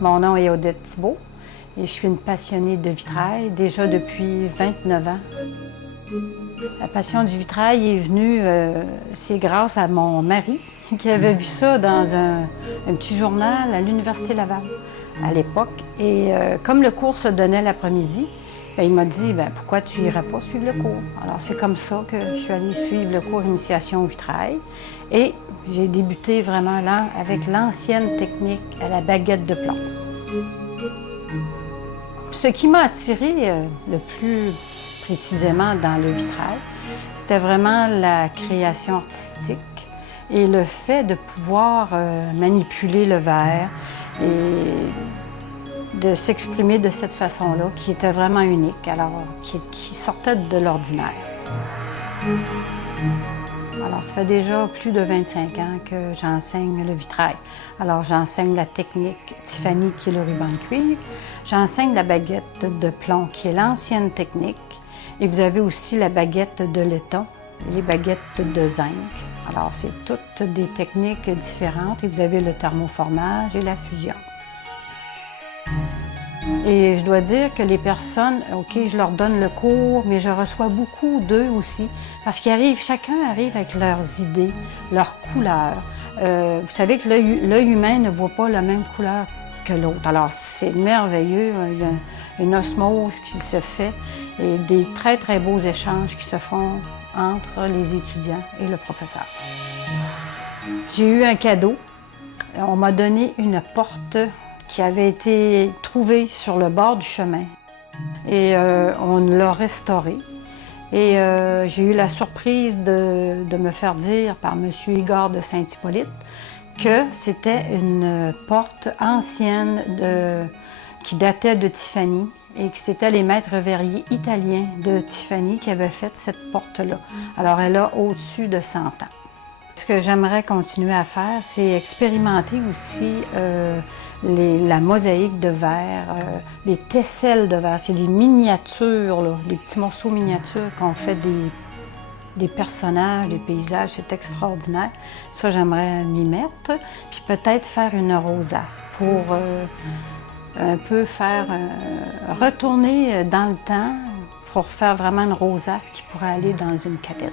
Mon nom est Odette Thibault et je suis une passionnée de vitrail déjà depuis 29 ans. La passion du vitrail est venue, c'est grâce à mon mari qui avait vu ça dans un petit journal à l'Université Laval à l'époque. Et comme le cours se donnait l'après-midi, il m'a dit pourquoi tu n'irais pas suivre le cours? Alors c'est comme ça que je suis allée suivre le cours Initiation au vitrail. Et j'ai débuté vraiment là avec l'ancienne technique à la baguette de plomb. Ce qui m'a attirée le plus précisément dans le vitrail, c'était vraiment la création artistique et le fait de pouvoir manipuler le verre et de s'exprimer de cette façon-là, qui était vraiment unique, alors qui sortait de l'ordinaire. Alors, ça fait déjà plus de 25 ans que j'enseigne le vitrail. Alors, j'enseigne la technique Tiffany, qui est le ruban de cuivre. J'enseigne la baguette de plomb, qui est l'ancienne technique. Et vous avez aussi la baguette de laiton et les baguettes de zinc. Alors, c'est toutes des techniques différentes. Et vous avez le thermoformage et la fusion. Et je dois dire que les personnes, OK, je leur donne le cours, mais je reçois beaucoup d'eux aussi, parce chacun arrive avec leurs idées, leurs couleurs. Vous savez que l'œil humain ne voit pas la même couleur que l'autre. Alors, c'est merveilleux, il y a une osmose qui se fait et des très, très beaux échanges qui se font entre les étudiants et le professeur. J'ai eu un cadeau. On m'a donné une porte qui avait été trouvée sur le bord du chemin. Et on l'a restaurée. Et j'ai eu la surprise de me faire dire par M. Igor de Saint-Hippolyte que c'était une porte ancienne qui datait de Tiffany et que c'était les maîtres verriers italiens de Tiffany qui avaient fait cette porte-là. Alors elle a au-dessus de 100 ans. Ce que j'aimerais continuer à faire, c'est expérimenter aussi la mosaïque de verre, les tesselles de verre. C'est les miniatures, là, les petits morceaux miniatures qu'on fait des personnages, des paysages. C'est extraordinaire. Ça, j'aimerais m'y mettre. Puis peut-être faire une rosace pour un peu retourner dans le temps pour faire vraiment une rosace qui pourrait aller dans une cathédrale.